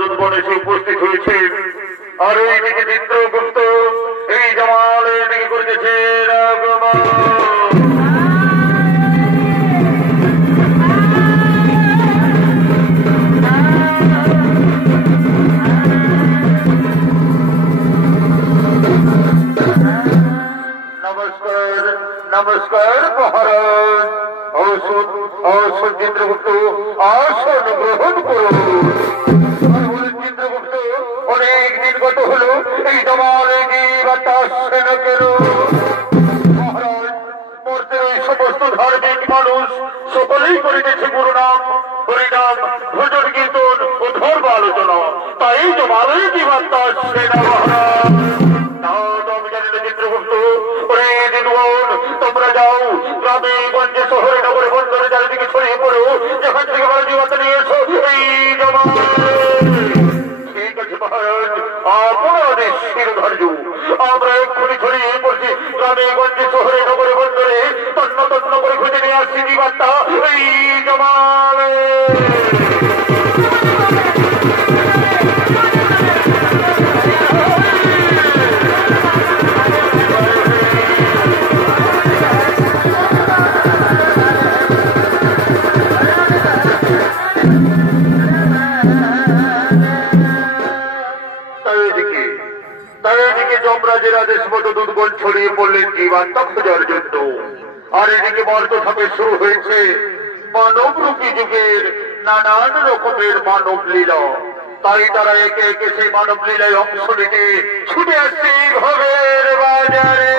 দুর্বল এসে উপস্থিত হয়েছে। আর এইদিকে চিত্রগুপ্ত এই জামাল এদিকে করতেছে নমস্কার নমস্কার মহারাজ। ঔষধ ঔষধ চিত্রগুপ্ত আসন গ্রহণ করুন। চিত্রগুপ্ত অনেক দিন গত হলো এই জমালে জীবাতাসেন কেন মহারাজ মূর্তির এই সমস্ত ধার্মিক মানুষ সকলেই করিতেছে গুরুনাম হরিনাম ভজন কীর্তন ও ধর্ম আলোচনা। তাই জমালে জীবাতাসেন মহারাজ চিত্রগুপ্ত ওরে দিদুয়ান তোমরা যাও গ্রামে গঞ্জে শহরে নগরে বন্দরে চারিদিকে ছড়িয়ে পড়ো। যেখান থেকে বড় জীবতা নিয়ে এসো এই জমা। ঠিক আছে মহারাজ আপনাদের শিরোধার্য। আমরা এক্ষুনি ছড়িয়ে পড়ছি গ্রামে গঞ্জে শহরে নগরে বন্দরে তন্ন তন্ন করে খুঁজে নিয়ে আসছি জীবাত্মা এই জমালে। যমরাজের আদেশ মতো দুর্বল ছড়িয়ে পড়লেন জীবাত্মা খোঁজার জন্য। আর এদিকে মর্তভাবে শুরু হয়েছে মানবরূপী যুগের নানান রকমের মানব লীলা। তাই তারা একে একে সেই মানব লীলায় অংশ নিতে ছুটে আসছে ভবের বাজারে।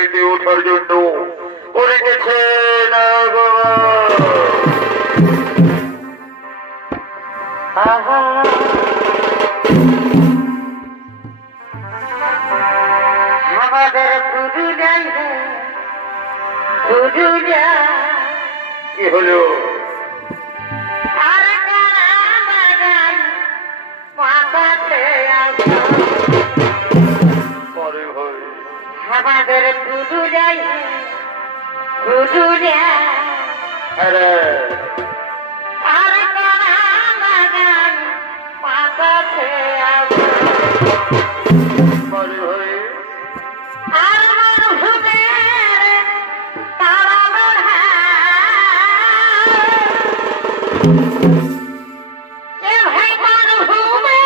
মেতে ওঠার জন্য করে গেছে না আমাদের পুরুলিয়া কি হলো আমাদের পুরুলিয়া আরে আর বাগান মাথাতে পরে হয়ে আর মানুষের তারা এ ভাই মানুষে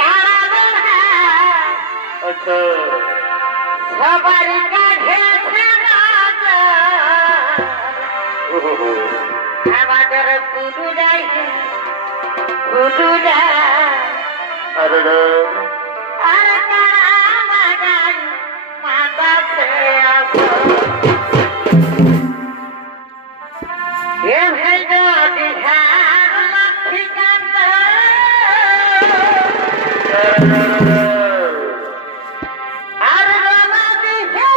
তারা আচ্ছা সবার কাছে আমাদের পুরুলিয়া আরে আর বাগান মাথাতে এ ভাই যদি হার লক্ষ্মী কান্দ আর রমা দিহে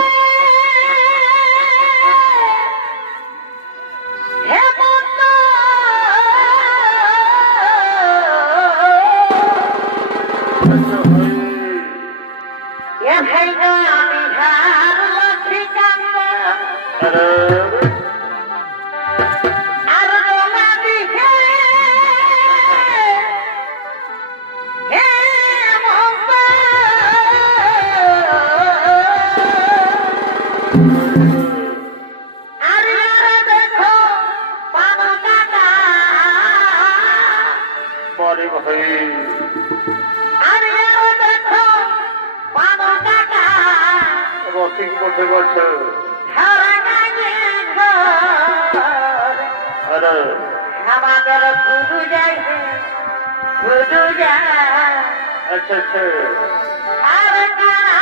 হে বন্ধু এ ভাই যদি হার লক্ষ্মী কান্দ আর রমা দিহে হে বন্ধু আর দেখো পানো কাটা পরে হয়ে আর দেখো পানো কাটা রসিক বসে বলছে ধরা গায়ে ঘর আরে আমাদের পুরুলিয়া আচ্ছা আচ্ছা আর কারা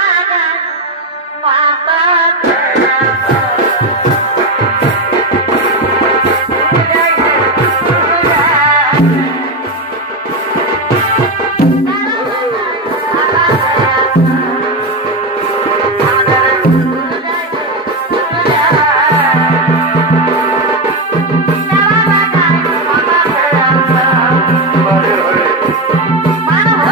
লাগান মাথাতে পরে হয়ে মানব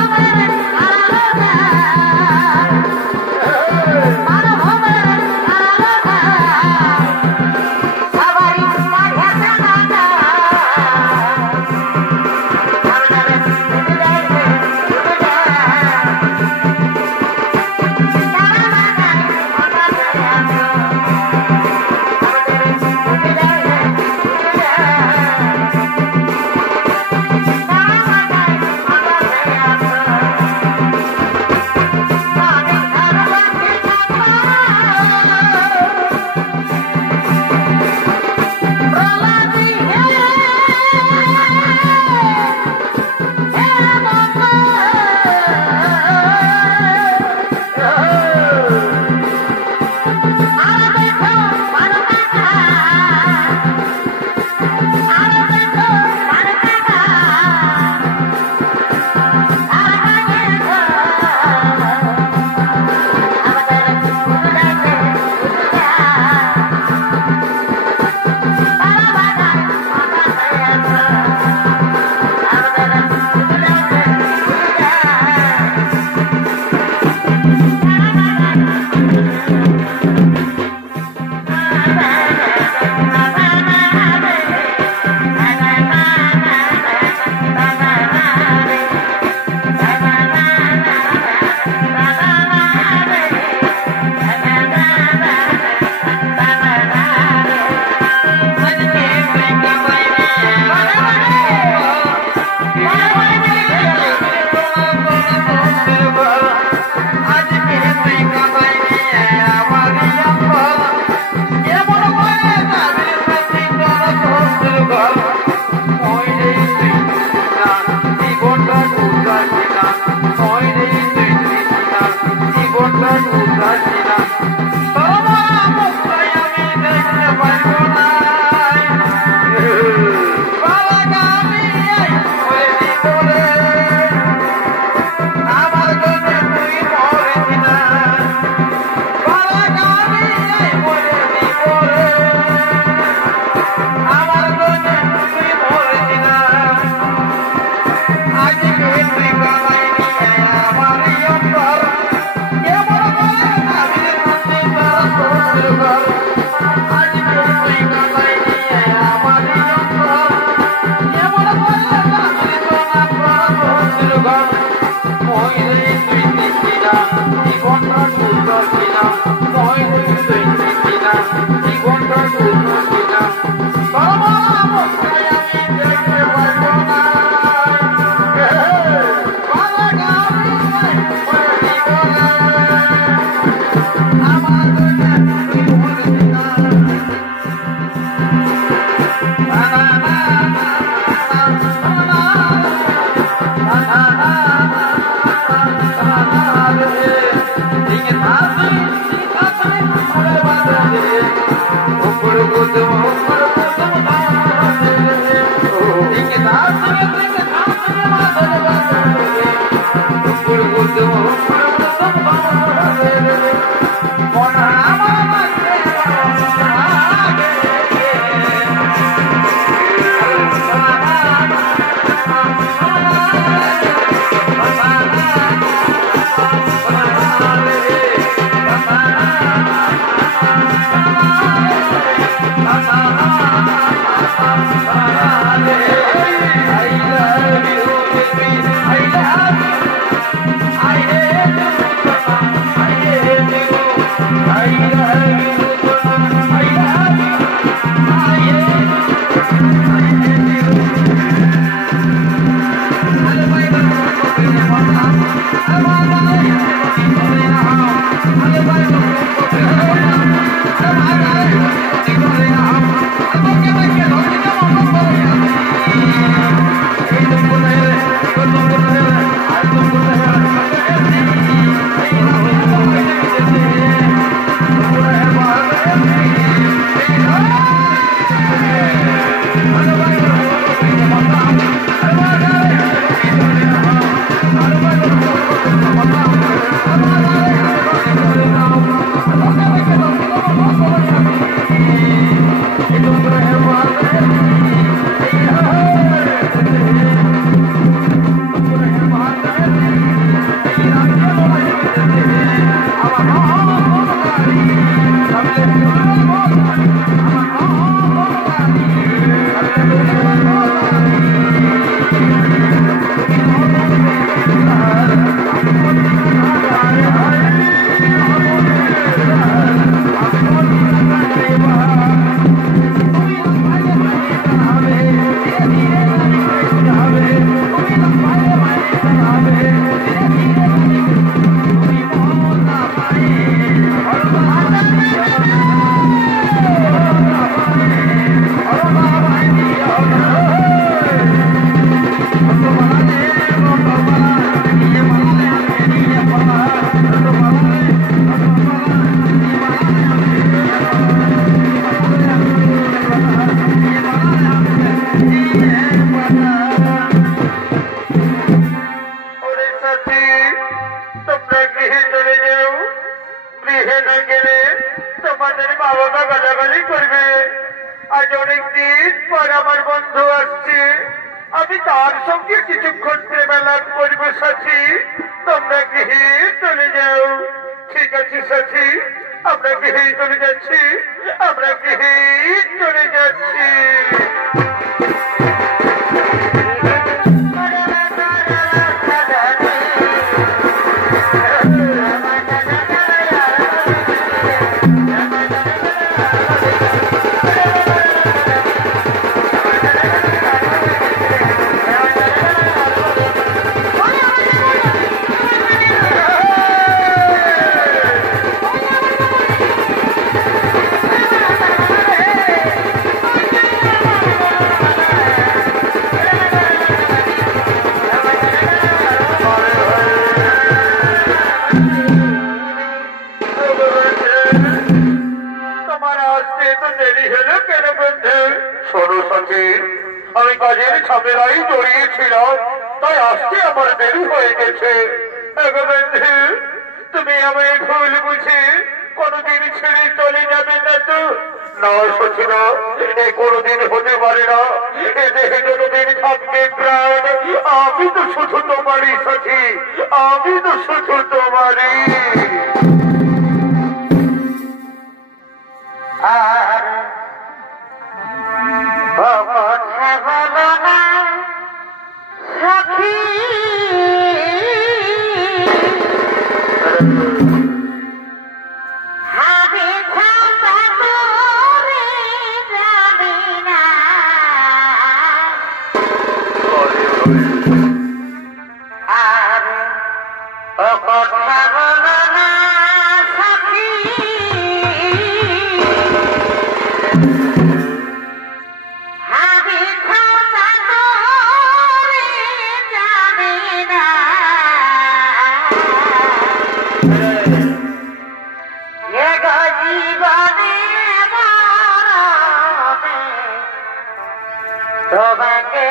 তোমাকে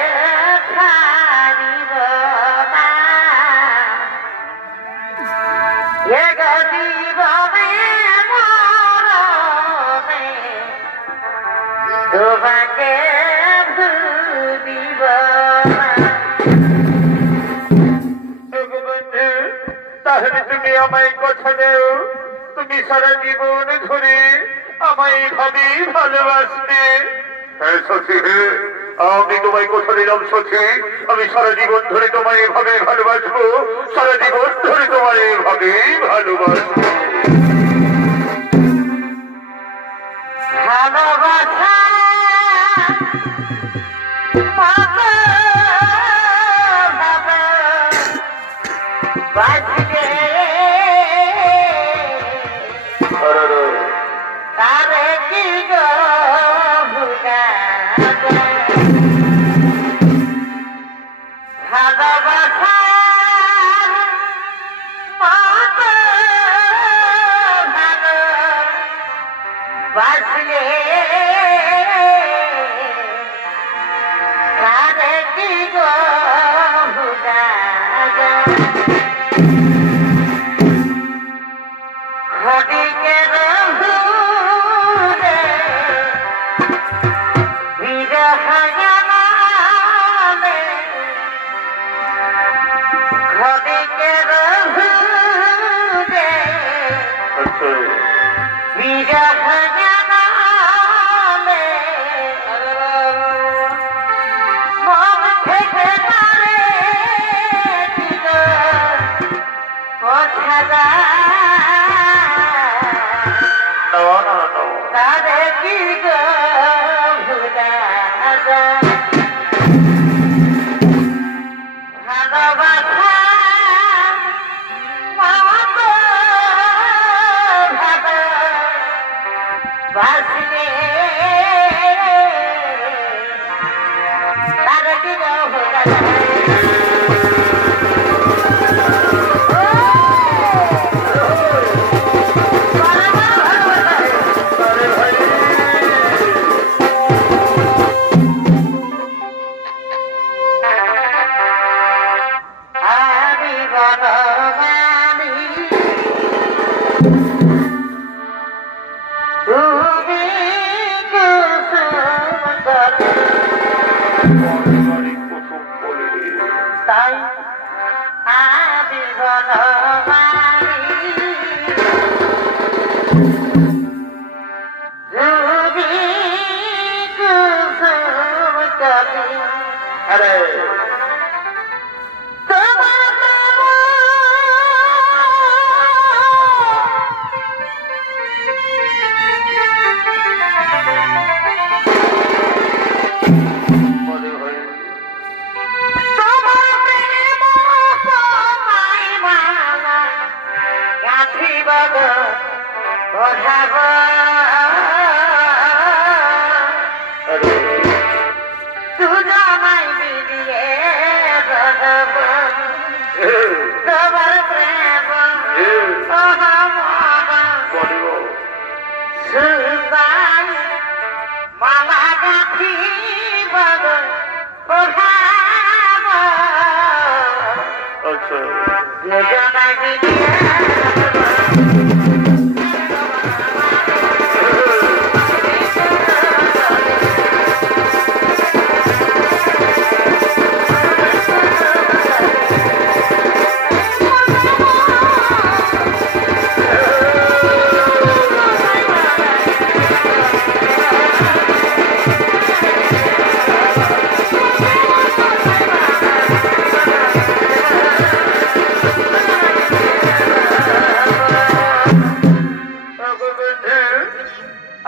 ছাড়িব না এ জীবনে মরণে তোমাকে ভুলিব না। তাহলে তুমি আমায় কথা দেও, তুমি সারা জীবন ধরে আমায় ভাবে ভালোবাসবে। হ্যাঁ সখী, আমি তোমায় কথা দিলাম সখী, আমি সারা জীবন ধরে তোমায় এভাবে ভালোবাসবো, সারা জীবন ধরে তোমায় এভাবে ভালোবাসবো। ভালোবাসা বাজবে তারে কি গো ভালোবাসা ভালো বাজলে তারে কি গো ঘটিকে রহুরে বিরহগানে ঘটিকে রহুরে বিরহগানে মন থেকে তারে দিল কথা তারে কি গো ভুলা ভালোবাসা ভালোবাসলে তারে কি গো ভুলা তাই আদি বনমালী রুবি কুসুম কলি আরে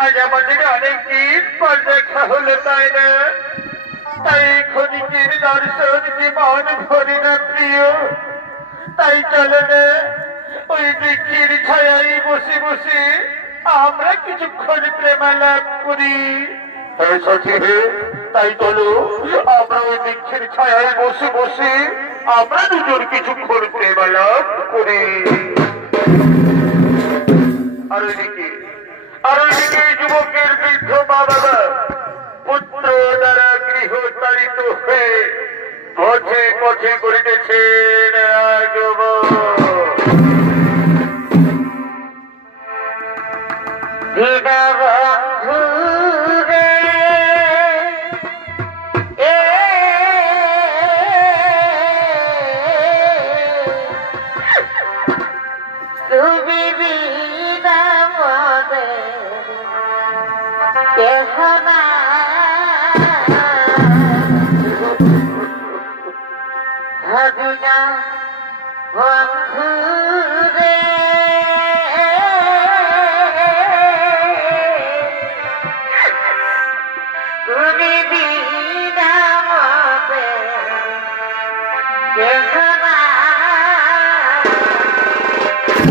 আজ আমাদের অনেকদিন পর দেখা হলো, তাই না? তাই ক্ষণিকের দর্শন যে মন ভরে না প্রিয়, তাই চলো না ওই বৃক্ষের ছায়ায় বসে বসে আমরা কিছুক্ষণ প্রেমালাপ করি। হ্যাঁ সখী, তাই চলো আমরা ওই বৃক্ষের ছায়ায় বসে বসে আমরা দুজন কিছুক্ষণ প্রেমালাপ করি। আর ওইদিকে যুবকের বৃদ্ধ মা বাবা পুত্র দ্বারা গৃহ পথে করিতেছেন আগমন। দীনবন্ধু রে, তুমি বিনা মনে কেহ নাই, ভাবিনা বন্ধু রে, তুমি বিনা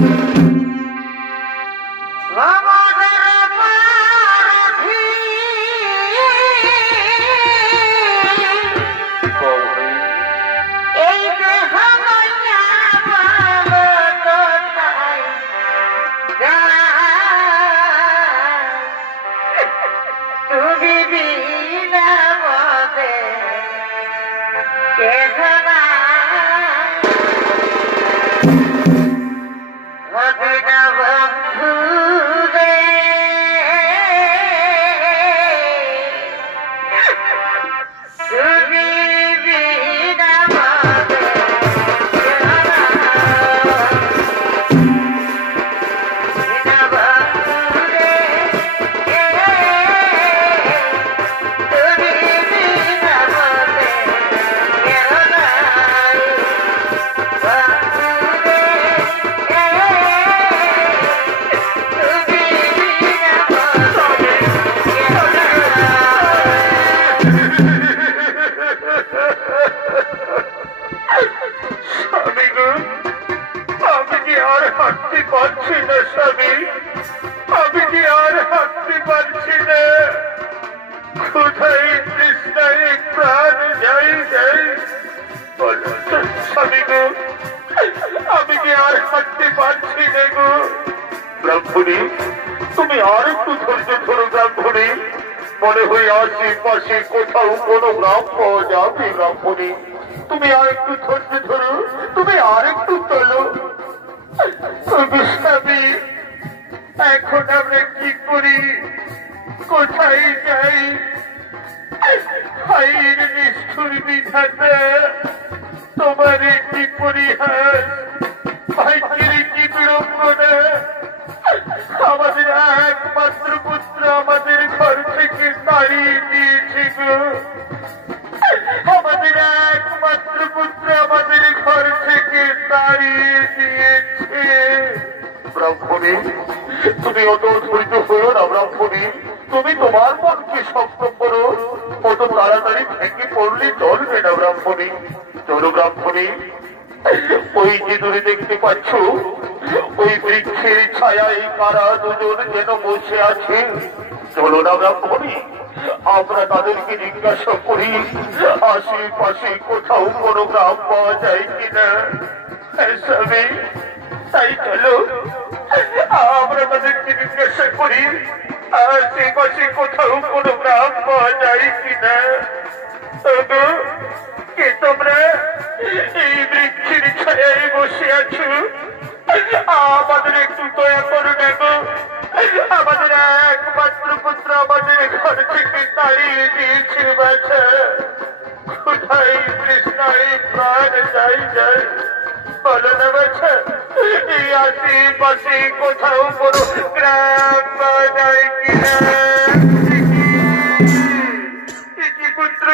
মনে কেহ তুমি আর একটু ধৈর্য ধরো ব্রাহ্মণী, মনে হয় আশেপাশে কোথাও কোনো গ্রাম পাওয়া যাবে। ব্রাহ্মণী তুমি আর একটু ধৈর্য ধরো, তুমি আর একটু চলো। স্বামী এখন আমরা কি করি, কোথায় যাই? হাইর নিষ্ঠুর বিধাতা, তোমার কি পরিহাস, ভাইয়ের কি বিড়ম্বনা। আমাদের একমাত্র পুত্র আমাদের ঘর থেকে তাড়িয়ে দিয়েছে গো, আমাদের একমাত্র পুত্র আমাদের ঘর থেকে তাড়িয়ে দিয়েছে। ব্রাহ্মণী তুমি অত ধৈর্য হয়েও না ব্রাহ্মণী, তুমি তোমার মনকে শক্ত করো, অত তাড়াতাড়ি ভেঙে পড়লে চলবে না ব্রাহ্মণী। চলো ব্রাহ্মণী, ওই যে দূরে দেখতে পাচ্ছ ওই বৃক্ষের ছায়ায় কারা দুজন যেন বসে আছে, চলো না ব্রাহ্মণী আমরা তাদেরকে জিজ্ঞাসা করি আশেপাশে কোথাও কোনো গ্রাম পাওয়া যায় কিনা। স্বামী তাই চলো আমরা তাদেরকে জিজ্ঞাসা করি আশেপাশে কোথাও কোনো গ্রাম পাওয়া যায় কিনা। কে তোমরা এই বৃক্ষের ছায়ায় বসে আছো, আমাদের একটু দয়া করো না গো, আমাদের একমাত্র পুত্র আমাদের ঘর থেকে তাড়িয়ে দিয়েছে বাছা, কোথায় তৃষ্ণায় প্রাণ যাই যায় বলো না বাছা, এই আশেপাশে কোথাও কোনো গ্রাম পাওয়া যায় কিনা। পুত্র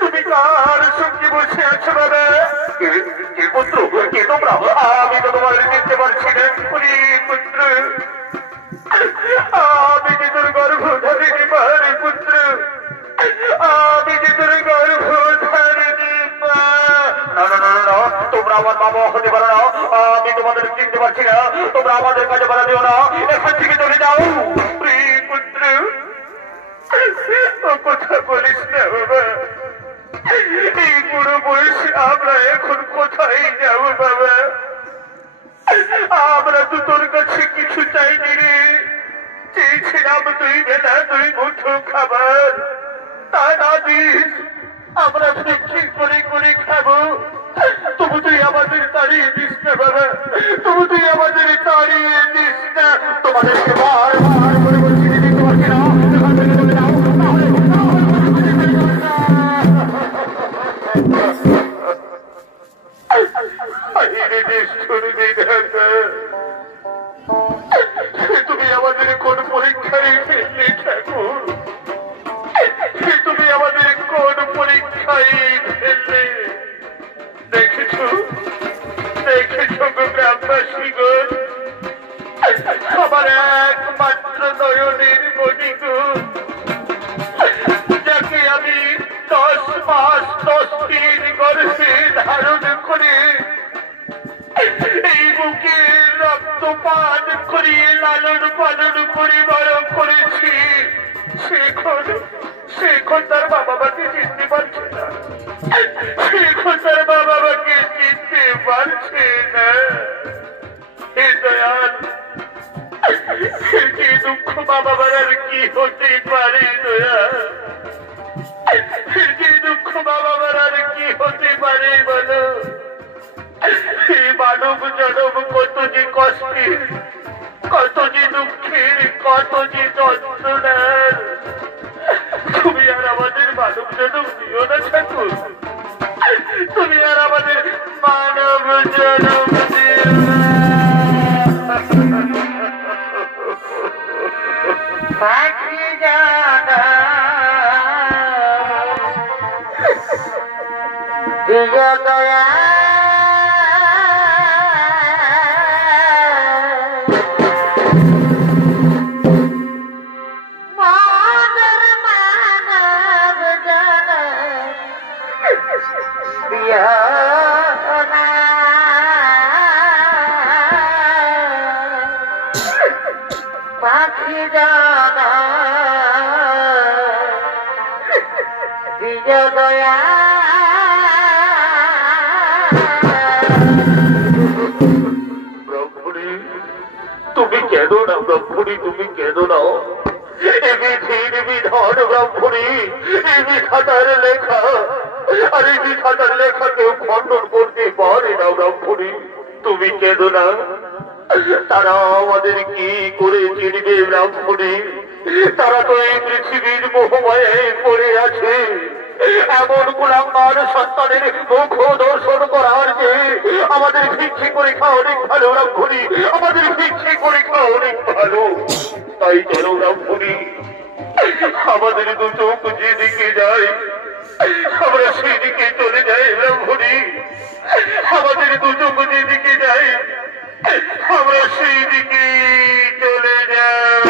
তুমি কার সঙ্গে বসে আছো বাবা? কে পুত্র, কে তোমরা? আমি তো তোমার চিনতে পারছি না। পুত্র আমি যে তোর গর্ভধারিণী মারে পুত্র, আমি যে তোর গর্ভধারিণী মা। না না না না, তোমরা আমার বাবা হতে পারো না, আমি তোমাদের চিনতে পারছি না, তোমরা আমাদের কাছে বাধা দিও না, এখান থেকে চলে যাও। পুত্র কথা বলিস না বাবা, এই বুড়ো বয়সে আমরা এখন কোথায় যাব বাবা? আমরা তো তোর কাছে কিছু চাইনি রে, চেয়েছিলাম 2 বেলা 2 মুঠো খাবার, তা না দিস, আমরা বিক্রি করে করে খাবো। সবাই ফেললে। দেখেছো দেখেছো গো গ্রামবাসী গো, আমার একমাত্র নয়নের মণি গো, যাকে আমি 10 মাস 10 দিন গর্ভে ধারণ করে এই বুকে রক্তপাত করিয়ে লালন পালন করে বড় করেছি, শেখন তার বাবা মাকে চিনতে পারছে না, শেখন তার বাবা মাকে চিনতে পারছে না। হে দয়াল, কি দুঃখ বাবা মার কি হতে পারে দয়াল, কি দুঃখ বাবা মার কি হতে পারে বলো। এই মানব জনম কত যে কষ্টের, কত যে দুঃখের, কত যে যন্ত্রণার। তুমি আর আমাদের মানব জনম দিও না ঠাকুর, তুমি আর আমাদের মানব জনম দিও না। পাখি জানা দিও দয়া পাখি জানা দিও দয়া। ব্রহ্মণী তুমি কেন না, ব্রহ্মণী তুমি কেন না, এ বিধির বিধান ব্রহ্মণী, এ বিধাতার লেখা, আর এই বিধাতার লেখা কেউ খণ্ডন করতে পারে না ব্রহ্মণী, তুমি কেন না। তারা আমাদের কি করে চিনবে ব্রাহ্মণী, তারা তো এই পৃথিবীর মোহময়ে পড়ে আছে। এমন গোলাঙ্গার সন্তানের মুখ দর্শন করার যে আমাদের ভিক্ষে পরীক্ষা অনেক ভালো ব্রাহ্মণী, আমাদের ভিক্ষে পরীক্ষা অনেক ভালো। তাই চলো ব্রাহ্মণী, আমাদের দু চোখ যেদিকে যায় আমরা সেদিকে চলে যাই ব্রাহ্মণী, আমাদের দু চোখ যেদিকে যায় আমরা সেই দিকে চলে যাই।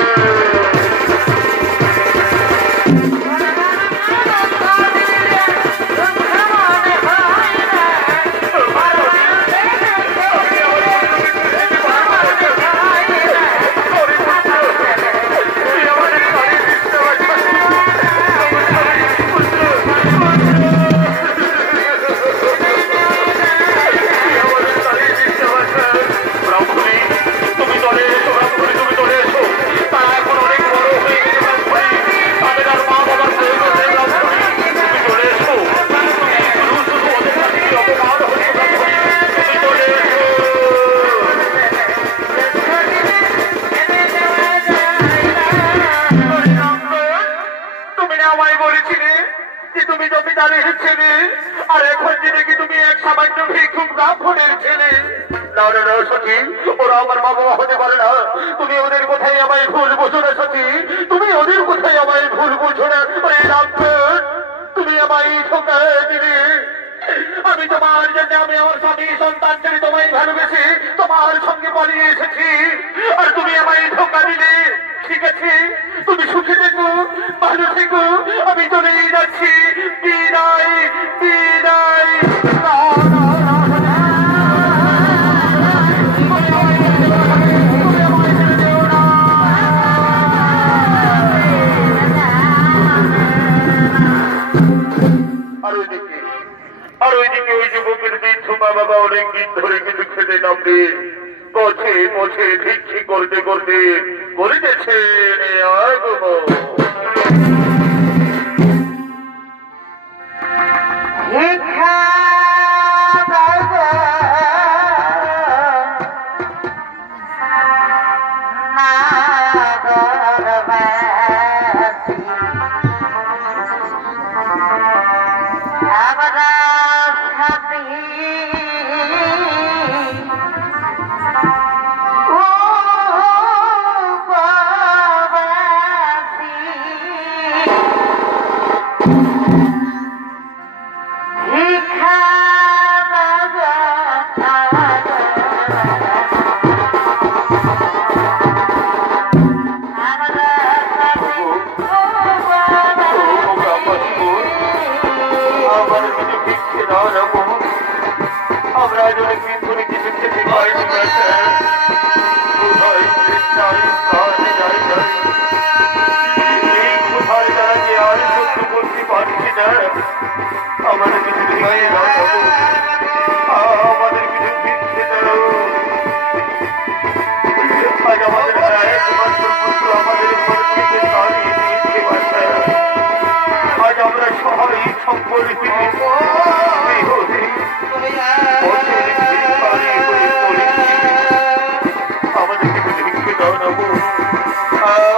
তুমি জমিদারের ছেলে, আর এখন যে দেখি তুমি এক সামান্য ভিক্ষুক ব্রাহ্মণের ছেলে। না না না সখী, ওরা আমার মা বাবা হতে পারে না, তুমি ওদের কোথায় আমায় ভুল বুঝো না সখী, তুমি ওদের কোথায় আমায় ভুল বুঝো না। তুমি আমায় ধোঁকা দিলে, আমি তোমার জন্য আমি আমার স্বামী সন্তান ছেড়ে তোমায় ভালোবেসে তোমার সঙ্গে পালিয়ে এসেছি, আর তুমি আমায় ধোঁকা দিলে। ঠিক আছে, তুমি সুখে থেকো, ভালো থেকো, আমি চলেই যাচ্ছি। বিদায় বিদায়। আর ওইদিকে ওই যুবকের বৃদ্ধ মা বাবা অনেকদিন ধরে কিছু খেতে নামবে, পথে পথে ভিক্ষি করতে করতে বলিতেছে না আমাদের কিছু ভিক্ষে দাও আমাদের কিছু ভিক্ষে দাও আজ আমাদের একমাত্র পুত্র আমাদের ঘর থেকে তাড়িয়ে দিয়েছে বাচ্চা আজ আমরা সবাই সম্পর্কে আমাদের কিছু ভিক্ষে দাও নেবো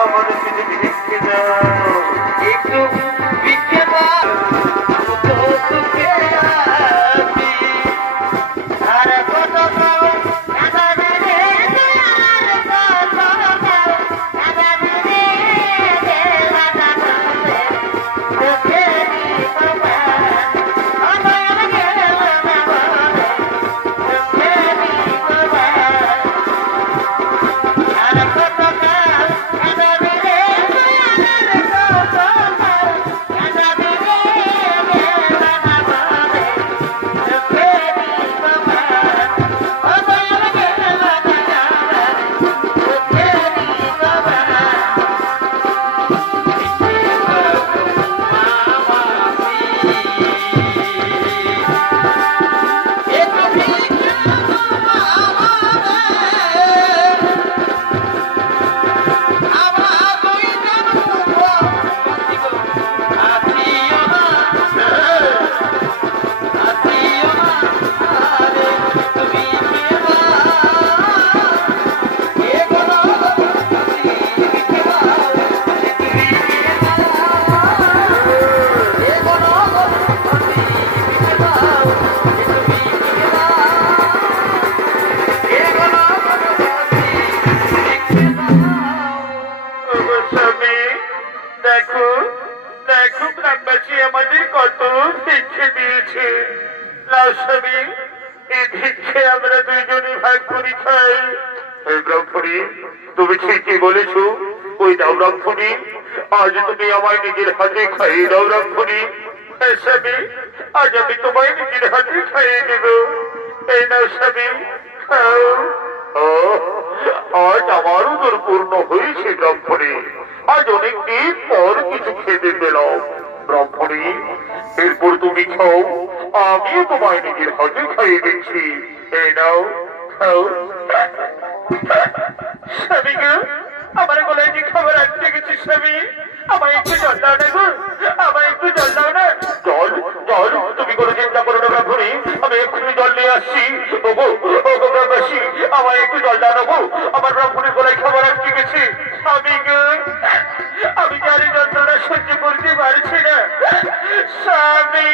আমাদের কিছু ভিক্ষে দাও একটু ভিক্ষে দাও আর কত আমাদের কত ভিক্ষে দিয়েছে লাল স্বামী এই ভিক্ষে আমরা দুইজনই ভাগ করি খাই ব্রাহ্মণী তুমি ঠিকই বলেছো ওই দাও ব্রাহ্মণী আজ তুমি আমায় নিজের হাতে খাইয়ে দাও ব্রাহ্মণী স্বামী আজ আমি তোমায় নিজের হাতে খাইয়ে দেব এই নাও স্বামী খাও আজ আমার উদর পূর্ণ হয়েছে ব্রাহ্মণী আজ অনেকদিন পর কিছু খেতে পেলাম ব্রাহ্মণী এরপর তুমি খাও আমিও তোমায় নিজের হাতে খাইয়ে দিচ্ছি এই নাও খাও স্বামী গো আমার গলায় যে খাবার আনতে গেছি স্বামী আমায় একটু জল দাও না গো আমায় একটু জল দাও না জল জল তুমি কোনো চিন্তা করো না ব্রাহ্মণী আমি এক্ষুনি জল নিয়ে আসছি ওগো ওগো গ্রামবাসী আমায় একটু জল দাও না গো আমার ব্রাহ্মণের গলায় খাবার আনতে গেছি আমি গো আমি কি আর এই যন্ত্রণা সহ্য করতে পারছি না স্বামী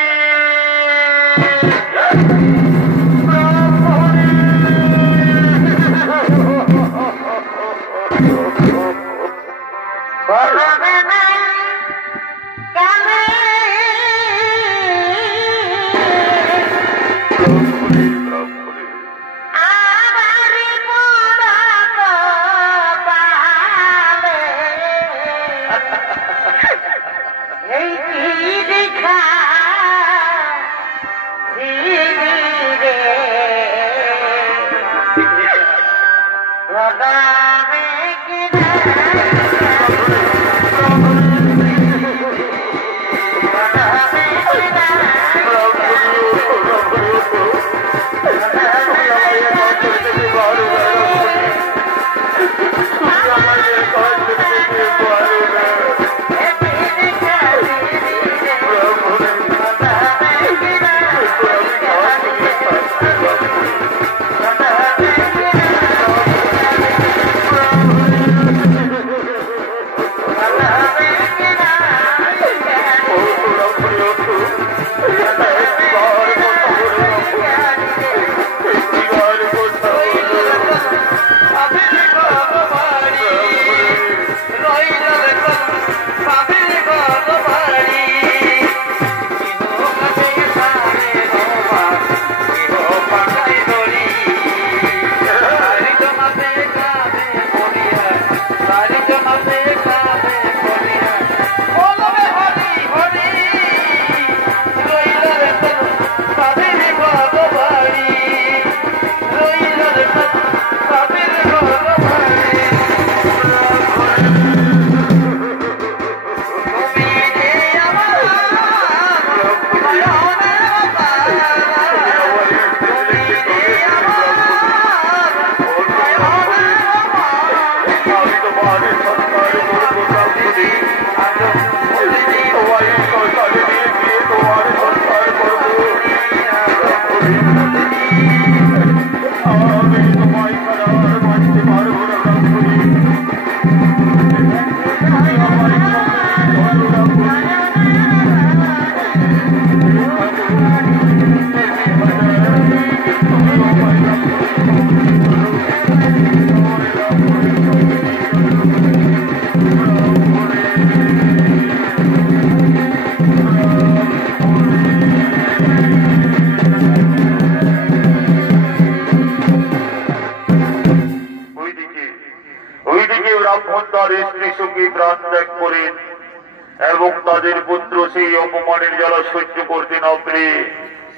কাদের পুত্র সেই অপমানের জ্বালা সহ্য করতে না পেরে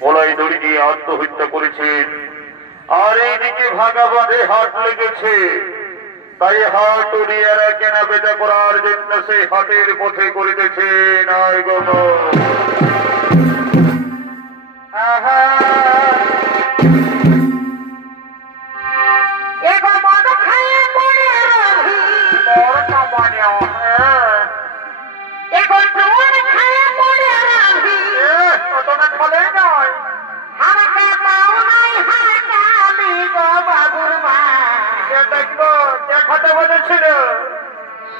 গলায় দড়ি দিয়ে আত্মহত্যা করেছেন। আর এইদিকে ভাগা বাঁধে হাট লেগেছে, তাই হাট উড়িয়ারা কেনা বেচা করার জন্য সেই হাটের পথে করিতেছে নাই গো।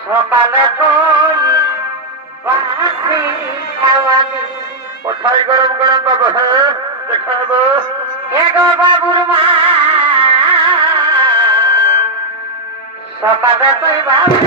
সকালে কোথায় গরম গরম বাবা? হ্যাঁ দেখাবো বাবুর মা সকালে তুই বাবু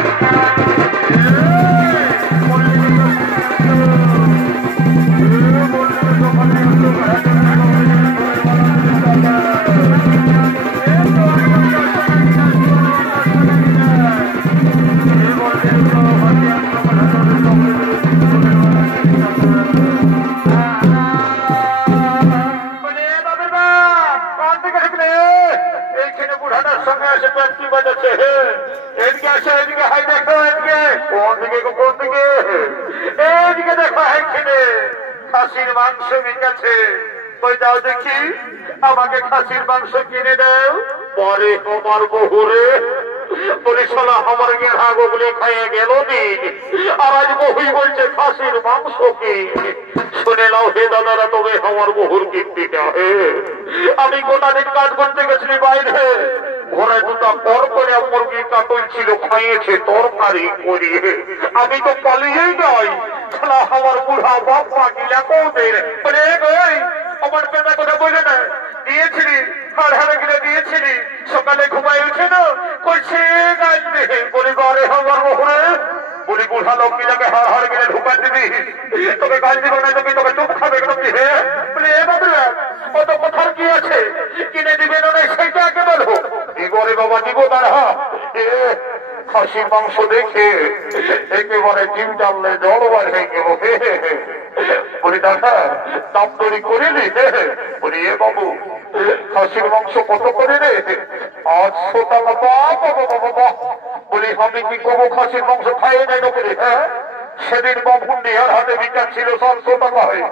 খাসির মাংস বিকাছে, ওই দাও দেখি আমাকে খাসির মাংস কিনে দাও। পরে তোমার বহুরে বলি শালা আমার গেঁড়া গোগুলি খাইয়ে গেল দিন, আর আজ বহুই বলছে খাসির মাংস কি। শুনে নাও হে দাদারা, তবে আমার বহুর কীর্তিটা হে। আমি গোটা দিন কাজ করতে গেছিলি বাইরে, ঘরে দুটা পর করে মুরগি কাটল ছিল, খাইয়েছে তরকারি করিয়ে। আমি তো পালিয়েই যাই, শালা আমার বুড়া বাপ পাকিলা কৌদের বলে আমার পেটা কথা বলে না দিয়েছিলি, হাড় হাড়ে গিলে দিয়েছিলি, সকালে ঘুমাই উঠে না কইছে গাইবে বলি বারে আমার মোহরে বলি বুড়া লোক মিলাকে হাড় হাড় গিলে ঢুকাই দিবি, তোকে গাল দিব না, তুমি তোকে চুপ খাবে কি হে বলি এ বাবুরা কত কথার কি আছে, কিনে দিবে না সেইটা আগে বলবো। দিবরে বাবা দিব দাঁড়া, খাসির মাংস দেখে একেবারে ডিম টানলে জল বার হয়ে গেল। বলি দাদা দাম দড়ি করিলি? বলি এ বাবু খাসির মাংস কত করে রে? 800 টাকা। বাবা বলি আমি কি করবো, খাসির মাংস খাইয়ে নাই নকরে? হ্যাঁ সেদিন বাবুন্ডিহার হাতে বিচার ছিল 700 টাকা, হয়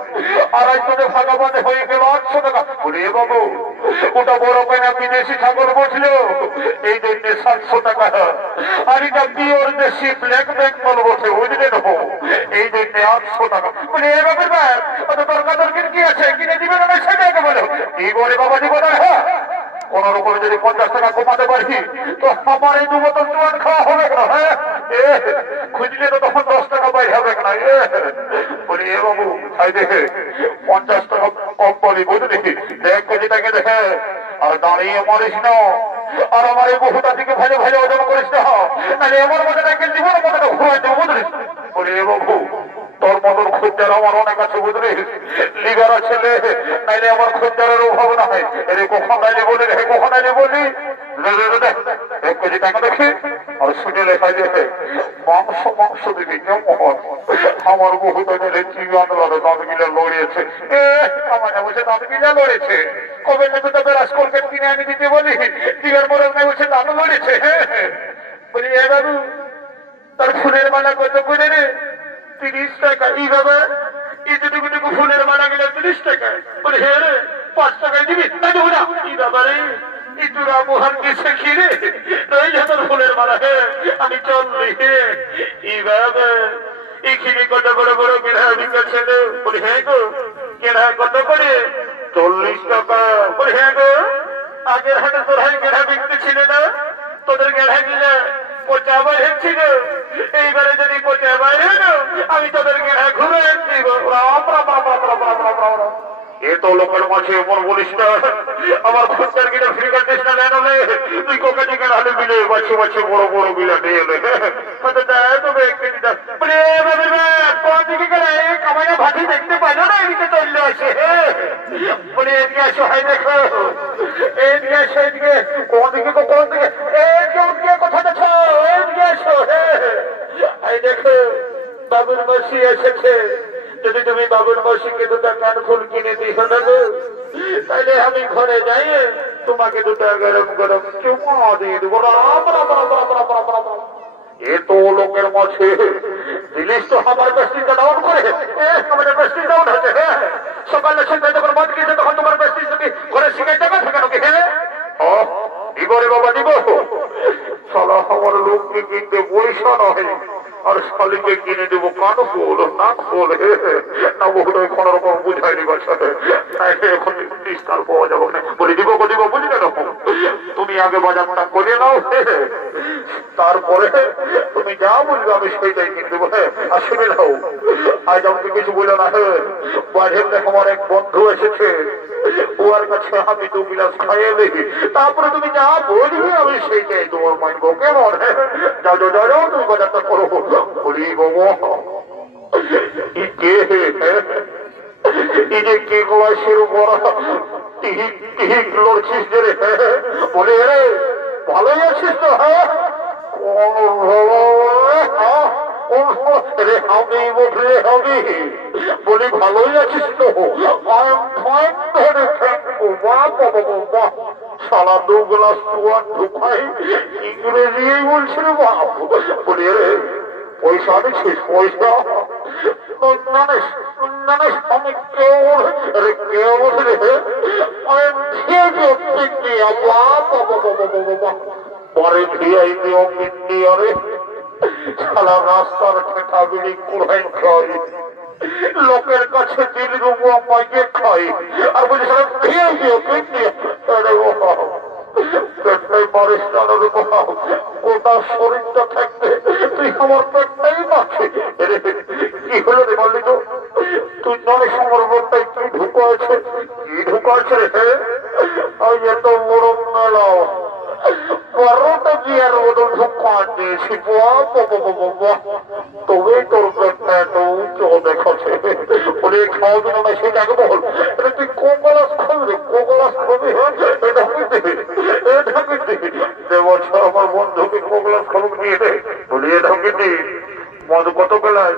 আড়াইশোতে ভাগা বাঁধে হয়ে গেল 800 টাকা। বলি এ বাবু ওটা বড় কেনা বিদেশি ছাগল বসলো, এই জন্য 700 টাকা। আর এটা পিওর দেশি ব্ল্যাক বেঙ্গল বসে বুঝলে নেবো, এই জন্য 800 টাকা। বলি এ বাবুর ব্যাগ অত তর্কাতর্কির কি আছে, কিনে দিবে না সেটাকে বলো। কি বলে বাবা দিব না? হ্যাঁ কোন রকম যদি 50 টাকা কমাতে পারি তো আমার এই 2 বোতল জোয়ান খাওয়া হবে না। হ্যাঁ খুঁজলে তো তখন 10 টাকা পাই হবে না। বলি এ বাবু খাই দেখে 50 টাকা কম বলি বুঝলি, দেখ কেজিটাকে দেখে আর দাঁড়িয়ে মরিস না, আর আমার এই বহুটা দিকে ভালো ভালো ওজন করিস না, তাহলে আমার মধ্যে দেখে দিব না, মধ্যে ঘুমাই দেবো বুঝলিস। বলি এ বাবু তোর মতন খদ্দের আমার অনেক আছে বুঝলিস, লিগারা ছেলে নাইলে আমার খদ্দারের অভাব না হয়। এর কখন নাইলে বলি রে, কখন নাইলে বলি 1 কেজি টাকা দেখি আর শুনে লেখাই দেখে মাংস মাংস দিবি কেমন। আমার বহু তাদের জীবন দাঁত গিলা লড়িয়েছে, আমার বলছে দাঁত গিলা লড়েছে। কবে না তো রাজ কলকেট কিনে আনি দিতে বলি, দিবার পরে বলছে দাঁত লড়েছে। বলি এ বাবু তার ফুলের মালা কত করে রে? 30 টাকা। এই বাবা এতটুকু ফুলের মালা গেলে 30 টাকা। বলে হে রে 5 টাকায় দিবি? দেবো না। এই বাবা রে এই তোর আবহার গেছে কি রে, এই তোর ফুলের মালা। হে আমি চললি। হে এই বাবা এখানে কত বড় বড় কেনা বিকাছে। বলি হ্যাঁ গো কেনা কত করে? 40 টাকা। বলি হ্যাঁ গো আগের হাটে তোর হাই কেনা বিকতে ছিল না, তোদের গেড়া গিলে পচা বাইরে ছিল, এইবারে যদি পচা বাইরে আমি তোদের গেড়া ঘুরে দিব। এ তো লোকের মাঝে এমন বলিস না, আমার খোঁজার গিলে ফ্রি কাটিস না নেন, তুই কোকাটি গেড়া হলে মিলে বাছে বাছে বড় বড় গিলা নিয়ে এলে তবে একটি কোন দিকে গেলে কামাইয়া ভাটি দেখতে পাই না, এদিকে চললে আছে। বলে এদিকে আসো, হাই দেখো এদিকে আসো, এদিকে কোন দিকে কোন দিকে এদিকে কোথা দেখো, এদিকে আসো। হাই দেখো বাবুর মাসি এসেছে, যদি তুমি বাবুর মাসিকে দুটা কানফুল কিনে দিও না গো, তাহলে আমি ঘরে যাই তোমাকে দুটা গরম গরম চুমা দিয়ে দেবো। এত লোকের মাঝে দিলিস তো আমার প্রেস্টিজটা ডাউন করে, আমাদের প্রেস্টিজ ডাউন হচ্ছে। সকালে সন্ধ্যায় যখন মদ গিয়েছে তখন তোমার প্রেস্টিজ তুমি ঘরে শিখে যাবে কেন কি? দিব রে বাবা দিব। সালা আমার লোককে কিনতে পয়সা নয়, আর শালিকে কিনে দেবো কানফুল নাক ফুল। না বহুটাই কোন রকম বুঝাইনি বাচ্চাতে, এখন নিস্তার পাওয়া যাবো না। বলি দিব দিব বুঝলে না, তুমি আগে বাজারটা করে নাও, তারপরে তুমি যা বলবে আমি সেইটাই কিনে দেবো। আর শুনে নাও, আজ আমাকে কিছু বলো না। বাড়ির দেখো আমার এক বন্ধু এসেছে, ওর কাছে আমি 2 গিলাস খাইয়ে দিই, তারপরে তুমি যা বলবে আমি সেইটাই তোমার মানবো। কেমন? যাও যাও যাও, তুমি বাজারটা করো। বলি বাবা এই যে কে গলাশের উপর টিহিক লড়ছিস যে রে? বলে রে ভালোই আছিস তো? হ্যাঁ আমি বলে আমি বলি ভালোই আছিস তো? সালা 2 গ্লাস চুয়ান ঢুকাই ইংরেজিই বলছে রে বাপ। বলি রে পয়সা দিচ্ছিস? পয়সা আমি কেউ রে কেউ রে পরে ভিআই দিও ইন্ডিয়া রে। সালা রাস্তার ঠেকা বিড়ি কুড়াই খাই, লোকের কাছে দিল রুবো পাইয়ে খাই, আর বলি সালা ভিআই দিও ইন্ডিয়া। পেটটাই মারিস না রে বাবা, গোটা শরীরটা থাকতে তুই আমার পেটটাই মারছি। কি হলো রে বললি তো? তুই জানিস আমার পেটটাই কি ঢুকা আছে? কি ঢুকা আছে রে? ওই এত বড় মেলা 12টা বিয়ার মতন ঢুকা দিয়েছি। তবেই তোর পেটটা এত উঁচু দেখাচ্ছে। ওরে খাওয়াবি না সেটাকে বল। তুই কোকলাস খাবি? কোকলাস খাবি? এটা কিন্তু বছর আমার বন্ধুকে কোকলাস খাবুক নিয়ে দে। বলি এটা কিন্তু মধু কত বেলায়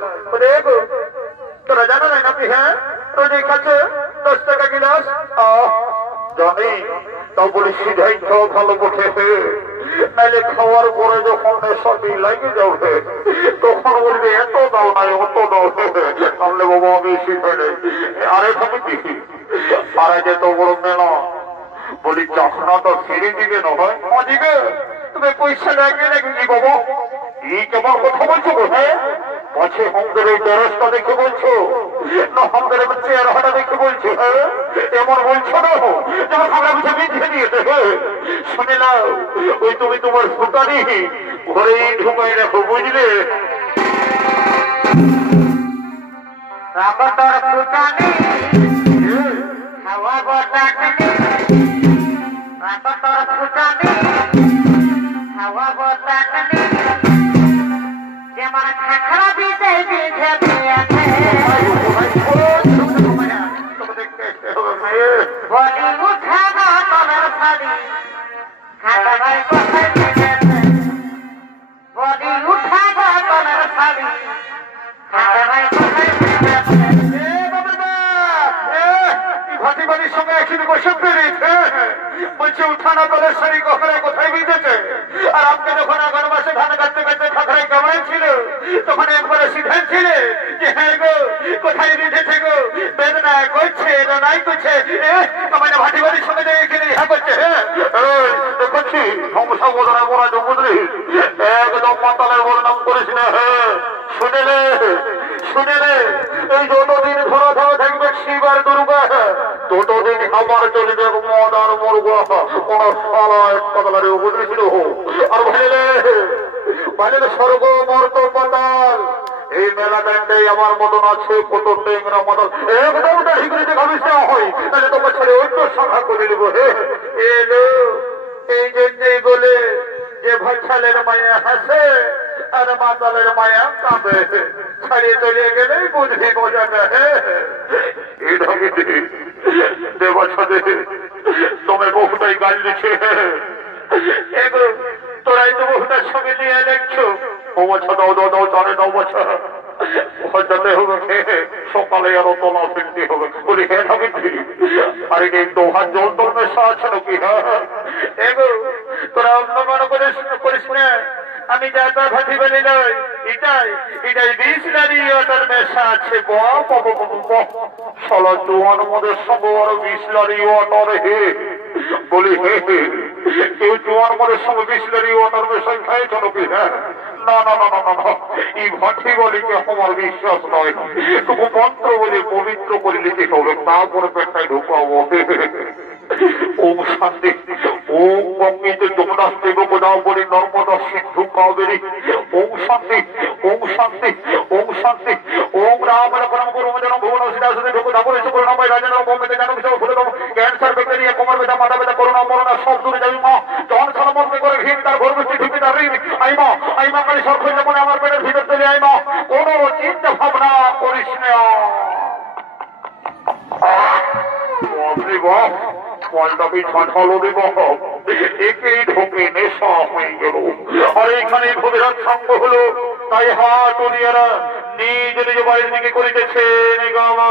তোরা জানো না নাকি? হ্যাঁ রোজ খাচ্ছে 10 টাকা গিলাস। জানি, তাও বলি সিধাই খাওয়া ভালো বটে, নাইলে খাওয়ার পরে যখন নেশাটি লাগে যাবে তখন বলবে এত দাও নাই অত দাও। তাহলে বাবা আমি শিখে নেই। আরে তুমি দেখি আরে যে তো বড় মেলা, বলি চাকনা তো ফিরে দিবে না হয় দিবে, তুমি পয়সা লাগে নাকি বাবা? এই কেমন কথা বলছো? হ্যাঁ পাছে আমাদের এই দরজটা দেখে বলছো না আমাদের চেহারাটা দেখে বলছো? হ্যাঁ এমন বলছো না যেমন আমরা বুঝে বেঁধে দিয়েছে। শুনে নাও, ওই তুমি তোমার ফুটানি ঘরেই ঢুকাই রাখো, বুঝলে? ফুটানি হাওয়া বতানি, ফুটানি হাওয়া বতানি, যেমন খাখরা বিজয় বিধে পেয়েছে। বলি উঠানো তলের শাড়ি, খাটায় কোথায় পেয়েছে? বলি উঠানো তলের শাড়ি, খাটায় কোথায় পেয়েছে? ভাতিবাড়ির সঙ্গে একদিন বসে পেরেছে, বলছে উঠানো তলের শাড়ি কখনো কোথায় বিঁধেছে। আর আমাকে যখন আগর মাসে ধান কাটতে কাটতে খাখরায় কামড়াই ছিল তখন একবারে সিদ্ধান্ত ছিল যে হ্যাঁ গো কোথায় বিঁধেছে গো, বেদনা করছে না নাই করছে। আমার ভাতিবাড়ির সঙ্গে এখানে ইহা করছে। দেখছি সমস্যা বোধনা বলা তো বুঝলি, একদম মাতালের বলনাম করিস না। শুনেলে শুনেলে এই যতদিন ঘোরা ধাওয়া থাকবে শিব আর দুর্গা, ততদিন আমার চলবে মদ আর মুরগা। কোন সালা এক পাতলারে বুঝেছিল। আর ভাইলে ভাইলে স্বর্গ মর্ত পাতাল এই মেলা ব্যান্ডে আমার মতন আছে কত টেংরা মতন একদম হিগুলিতে ভাবিস না হয়, তাহলে তোমার ছেড়ে অন্য সংখ্যা করে নেবো। এলো এই জন্যই বলে যে ভাইছালের মায়া হাসে আর মাতালের মায়া কাঁদে, ছাড়িয়ে চলে গেলেই বুঝবি মজাটা। এই ঢাকিতে দেবাছাদে তোমার বহুটাই গাল দিচ্ছে। তোরাই তো বহুটার সঙ্গে নিয়ে দেখছো। ও বছর দাও দাও দাও জানে 9 বছর যেতে হবে, সকালে আরো তোলা ফিরতে হবে। বলি হ্যাঁ আমি আর এই দোহার জল তোর মেশা আছে নাকি? হ্যাঁ এগো তোরা অন্য মনে করিস না, আমি যা তা ভাতি বলি নয়, এটাই বিসলারি ওটার মেশা আছে। শালা জোয়ান মদের সঙ্গে আরো বিসলারি ওয়াটার হে। বলি হে কেউ জোয়ান মদের সঙ্গে বিসলারি ওয়াটার মেশাই খাইছ নাকি? হ্যাঁ না না না না না, এই ভাটি বলিকে আমার বিশ্বাস নয়। তবু মন্ত্র বলে পবিত্র করে নিতে হবে, তারপরে পেটটায় ঢুকাবো। ওম শান্তি, ওম গঙ্গিতে যমুনাস দেব গোদাবরী নর্মদা সিন্ধু কাবেরী। ওম শান্তি, ওম শান্তি, ওম শান্তি। ওম রাম লক্ষ্মণ গুরুমজন ভুবন সিদ্ধা সুধী ঢুকু ধাপুরে সুকরুণাময় রাজন বোমে জানো বিষয় ফুলদম ক্যান্সার ব্যাকটেরিয়া কোমর ব্যথা মাথা ব্যথা করোনা মরণা সব দূরে যাবি মা। জন সালমনকে করে ঘিম তার ঘর বৃষ্টি ঢুকি তার ঋণ আইমা আইমা কালী সরকার যেমন আমার পেটের ভিতর চলে আইমা। কোনো চিন্তা ভাবনা করিস না। পয়টাকে ঝাঁঝালো দেব, একেই ঢোকে নেশা হয়ে গেল। আর এখানে ভবিরাট সঙ্গ হলো, তাই হাত উড়িয়ারা নিজ নিজ বাড়ির দিকে করিতেছে নিগমা।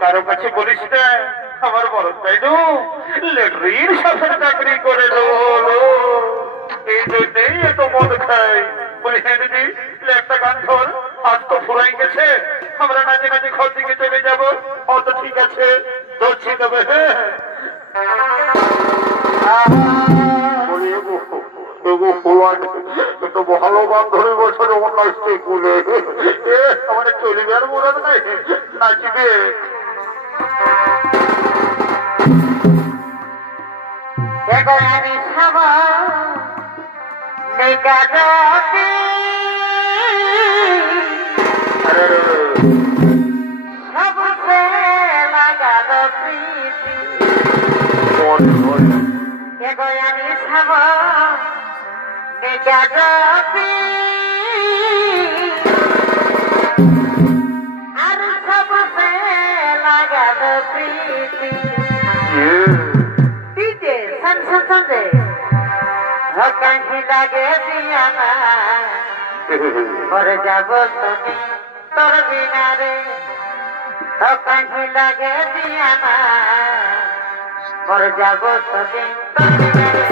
কারো কাছে বলিস না আমার বড় তাই লেট্রিন সাথে চাকরি করে এই জন্যই এত মদ খাই। বলি হ্যাঁ দিদি একটা গান ধর, আজ তো ফুরাই গেছে, আমরা নাচে নাচে ঘর দিকে চলে যাবো। অত ঠিক আছে ধরছি তবে। একটু ভালো বান্ধবী বছরে অন্যায় কুলে আমাদের চলিবে আর মনে নাই নাচিবে। আমি সব সবসে লাগাল প্রীতি, আমি সব আর সবসে লাগাল প্রীতি। समझे कहीं लगे दिया मर जाब तुम तोर बिना रे, कहीं लगे दिया मर जाब तुम तोर बिना रे।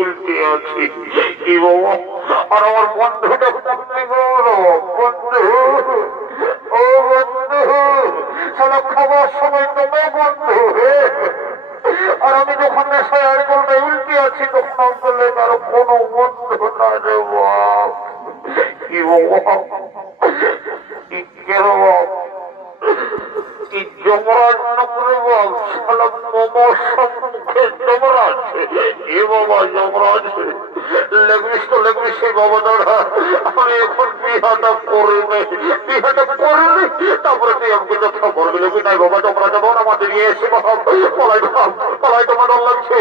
উল্টে আছি কি বাবা। আর আমার বন্ধুটা বন্ধু, ও বন্ধু সালা খাবার সময় তোমার বন্ধু। আর আমি যখন নেশায় আর কোনটা উল্টে আছি তখন বললে তার কোনো বন্ধু না রে বাপ। কি বাবা কি কেন বাপ যমরাজ না করে বাবা সম্মুখে যমরাজ এ বাবা যমরাজ লেগমিস তো লেগমিস সেই বাবা দাঁড়া আমি এখন বিহাটা করিনি তারপরে তুই আমাকে যথা বলবি লেবি নাই বাবা তোমরা যাবো না আমাদের নিয়ে এসে বাবা পলাই তোমার ডর লাগছে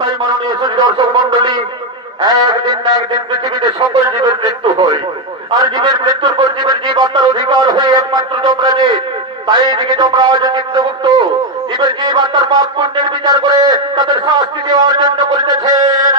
তাই মাননীয় দর্শক মন্ডলী একদিন না একদিন পৃথিবীতে সকল জীবের মৃত্যু হয় আর জীবের মৃত্যুর পর জীবের জীব আত্মার অধিকার হয় একমাত্র যমরাজে তাই এদিকে যমরাজ চিত্রগুপ্ত জীবের জীব আত্মার পাপ পুণ্যের বিচার করে তাদের শাস্তি দেওয়ার জন্য করিতেছেন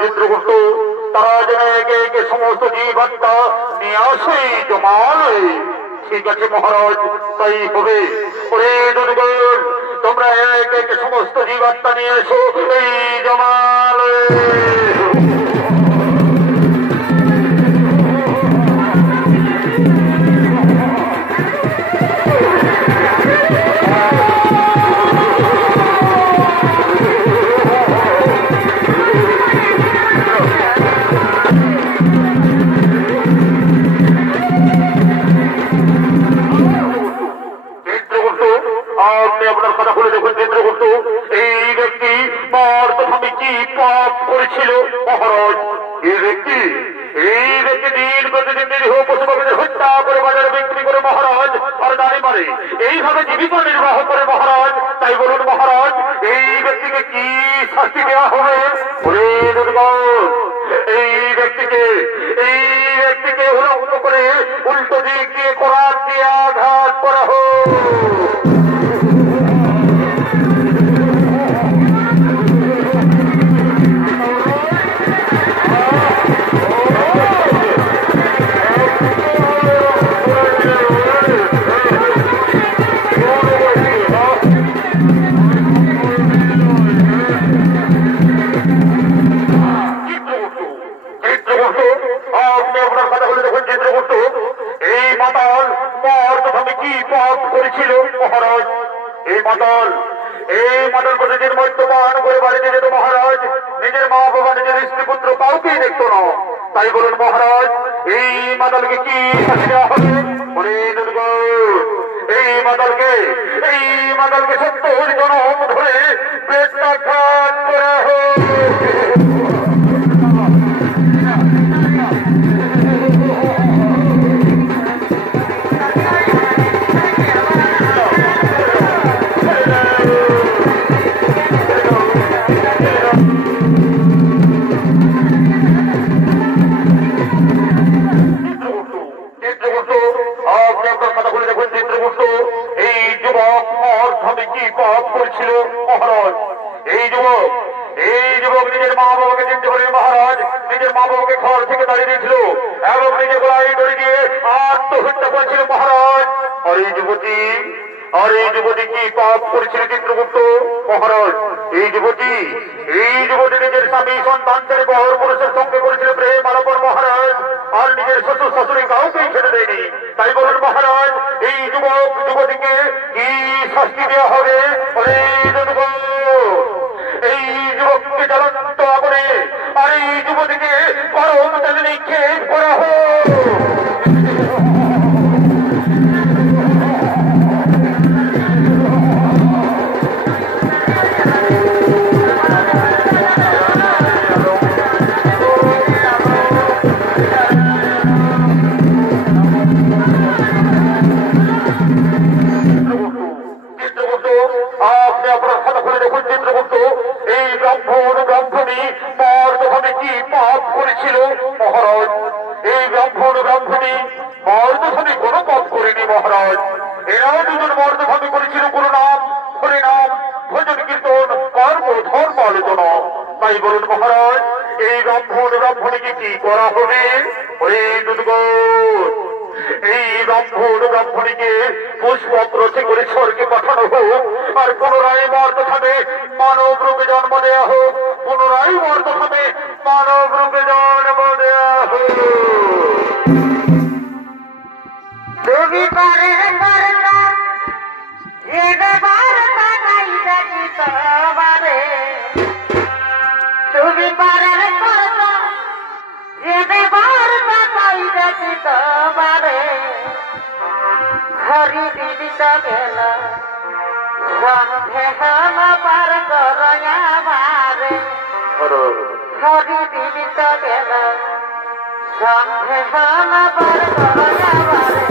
চিত্রগুপ্ত তারা যেন একে একে সমস্ত জীবাত্মা নিয়ে আসে জমালে ঠিক আছে মহারাজ তাই হবে তোমরা একে একে সমস্ত জীবাত্মা নিয়ে এসো এই জমালে আপনার কথা বলে দেখুন চিত্রগুপ্ত এই ব্যক্তি প্রথমে কি পাপ করেছিল মহারাজ এই ব্যক্তি দিন প্রতিদিন নিরীহ পশু পাখিদের হত্যা করে বাজারে বিক্রি করে মহারাজ আর দাঁড়ি মারে এইভাবে জীবিকা নির্বাহ করে মহারাজ তাই বলুন মহারাজ এই ব্যক্তিকে কি শাস্তি দেওয়া হবে এই ব্যক্তিকে উলঙ্গ করে উল্টো দিক দিয়ে করার দিয়ে আঘাত করা হোক এই মাতাল প্রতিদিন মদ্যপান করে বাড়িতে যেত মহারাজ নিজের মা বাবা নিজের স্ত্রী পুত্র কাউকেই দেখতো না তাই বলুন মহারাজ এই মাতালকে কি শাস্তি দেওয়া হবে এই মাতালকে 70 জনম ধরে পেটাঘাত করা হোক নিজের মা বাবাকে চিনতে পারেন মহারাজ নিজের মা বাবাকে ঘর থেকে দাঁড়িয়ে দিয়েছিল এবং নিজের গলায় দড়ি দিয়ে আত্মহত্যা করেছিল মহারাজ আর এই যুবতী কি পাপ করেছিল চিত্রগুপ্ত মহারাজ এই যুবতী নিজের স্বামী সন্তানদের বহর পুরুষের সঙ্গে করেছিল প্রেম আলাপন মহারাজ আর নিজের শ্বশুর শাশুড়ি কাউকেই ছেড়ে দেয়নি তাই বলুন মহারাজ এই যুবতীকে কি শাস্তি দেওয়া হবে এই যুবককে জ্বলন্ত আগুনে আর এই যুবতীকে গরম তেলে নিক্ষেপ করা হোক সম্মানিত না। তাই বলুন মহারাজ, এই ব্রাহ্মণীকে কি করা হবে? ওরে দুর্গোধ, এই ব্রাহ্মণীকে পুষ্পত্রসে করে স্বর্গে পাঠানো হোক, আর পুনরায় মর্তভাবে মানব রূপে জন্ম দেয়া হোক, পুনরায় মর্তভাবে মানব রূপে জন্ম দেয়া হোক। তুমি পারে করতা এবে বারতা নাই দেখি তোমারে, তুমি পারে করতা এবে বারতা নাই দেখি তোমারে, হরি দিদিত গেলা সন্ধে হল পার করয়া মারে, হরি দিদিত গেলা সন্ধে হল পার করয়া মারে।